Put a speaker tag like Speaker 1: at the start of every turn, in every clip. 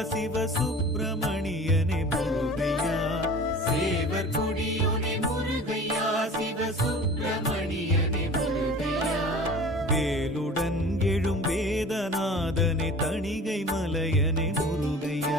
Speaker 1: சிவ சுப்பிரமணியனே முருகையா.
Speaker 2: சேவர் கொடியோனே முருகையா சிவ சுப்பிரமணியனே முருகையா.
Speaker 1: வேலுடன் எழும் வேதநாதனே தணிகை மலையனே முருகையா.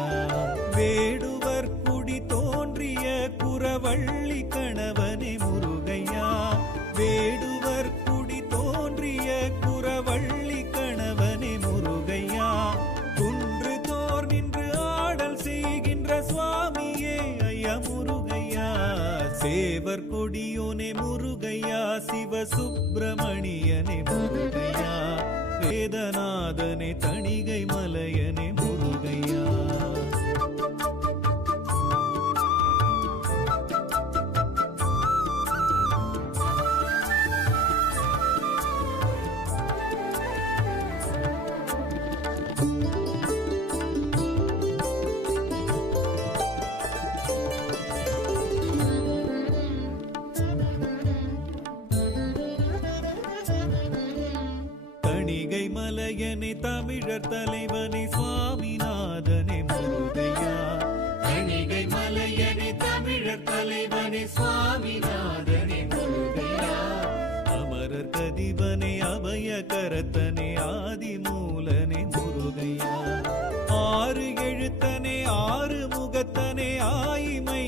Speaker 1: தேவர் கொடியோனே முருகையா சிவ சுப்பிரமணியனே முருகையா வேதநாதனே தணிகை மலையனே முருகையா. தணிகை தமிழர் தலைவனே சுவாமிநாதனே முருகையா
Speaker 2: கணிகை மலையனே தமிழர் தலைவனே சுவாமிநாதனே முருகையா
Speaker 1: அமரர் கதிவனே அபய கரத்தனே ஆதி மூலனே முருகையா. ஆறு எழுத்தனே ஆறு முகத்தனே
Speaker 2: ஆயிமை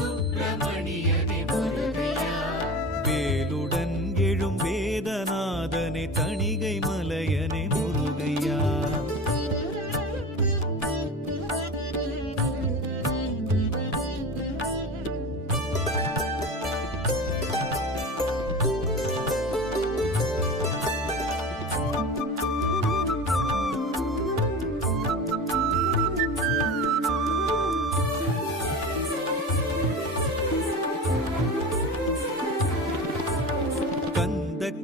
Speaker 2: சுப்பிரமணியனே முருகையா
Speaker 1: வேலுடன் எழும் வேதநாதனே தணிகை மலையனே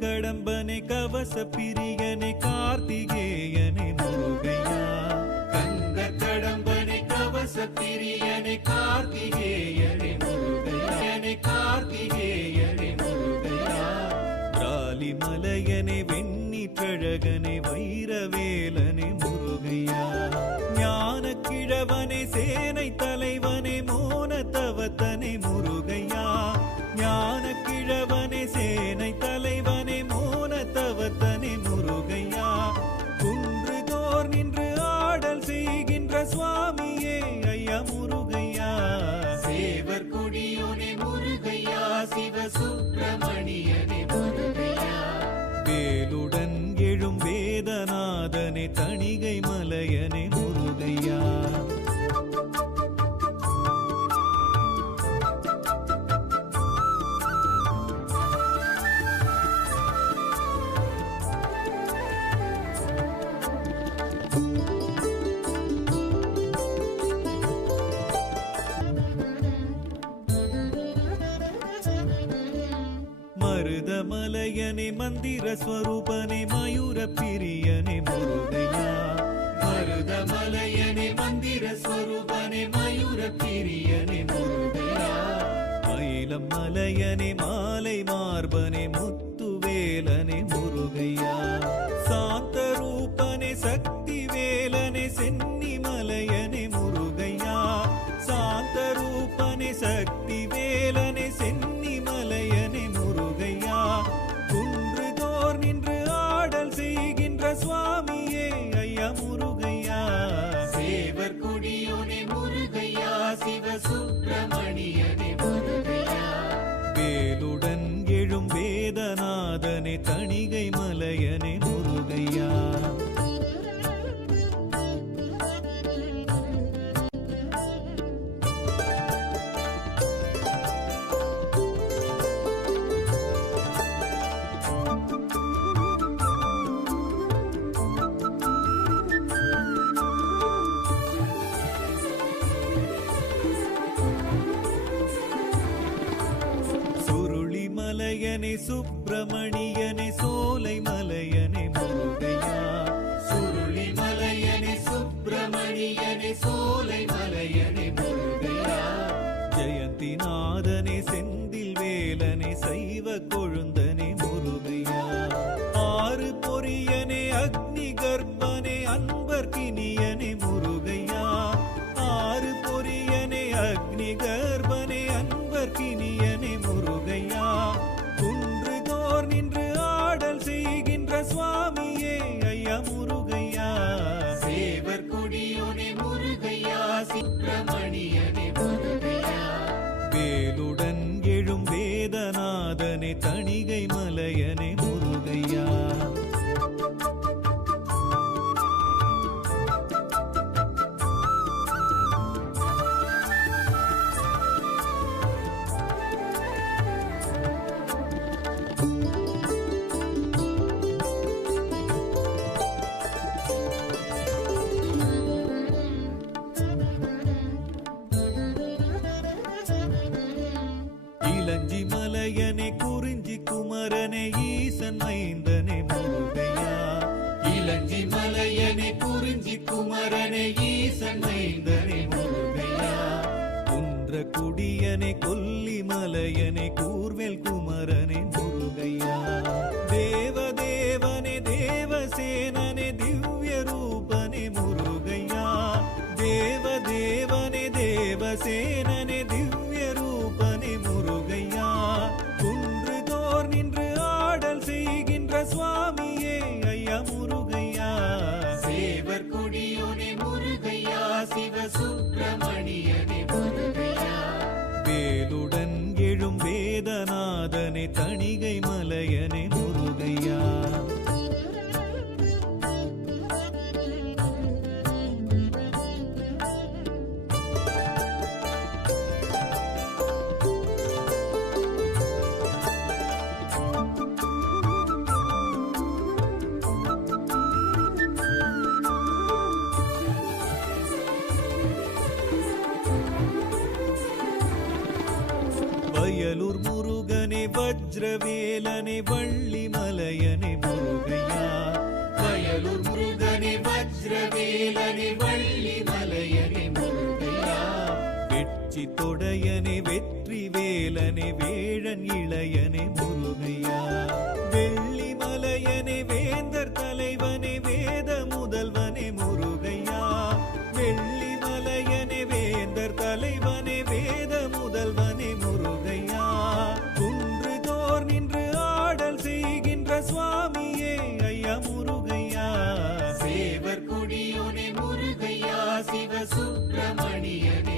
Speaker 1: கடம்பனை கவச பிரியனை கார்த்திகேயனை முருகையா.
Speaker 2: கந்த கடம்பனை கவச பிரியனை கார்த்திகேயனை முருகையனே கார்த்திகேயனை முருகையா.
Speaker 1: ராலி மலையனை வெண்ணி வைரவேலனே
Speaker 2: சிவ
Speaker 1: மருதமலையனே மந்திர ஸ்வரூபனே மயூர பிரியனே முருகையா மருத
Speaker 2: மருதமலையனே மந்திர ஸ்வரூபனே மயூர பிரியனே முருகையா
Speaker 1: மயிலம் மலையனே மாலை மார்பனே முத்துவேலனே முருகையா. சாத்த சுவாமியே ஐயா முருகையா.
Speaker 2: சேவர் கொடியோனே முருகையா சிவ சுப்பிரமணியனே முருகையா.
Speaker 1: வேலுடன் எழும் வேதநாதனே தணிகை மலையனே சுப்பிரமணியனே சுப்பிரமணியனே சோலை மலையனே முருகையா
Speaker 2: சுருளி மலையனே சுப்பிரமணியனே
Speaker 1: சோலை மலையனே முருகையா ஜெயந்திநாதனே செந்தில் வேலனே சைவ கொழுந்தனே முருகையா
Speaker 2: ஆறு பொரியனே அக்னி கர்ப்பனே அந்த
Speaker 1: சுப்பிரமணியனே குடியனே கொல்லி மலையனை கூர்வேல் குமரனே முருகையா. தேவதேவனே தேவசேனனே திவ்ய ரூபனே முருகையா. தேவதேவனே தேவசேனனே திவ்ய ரூபனே முருகையா. குன்று தோர் நின்று ஆடல் செய்கின்ற சுவாமியே ஐயா முருகையா.
Speaker 2: சேவர் கொடியோனே முருகையா சிவ சுப்பிரமணியன்
Speaker 1: நாதனே தணிகை மலையனே முருகையா. வஜ்ரவேலனை வள்ளி மலையனை முருகையா
Speaker 2: வயலூர் முருகனை வஜ்ரவேலனை வள்ளி மலையனை முருகையா
Speaker 1: வெற்றி தொடையனை வெற்றி வேலனை வேழன் இளையனை முருகையா வெள்ளி
Speaker 2: சுப்பிரமணியனே.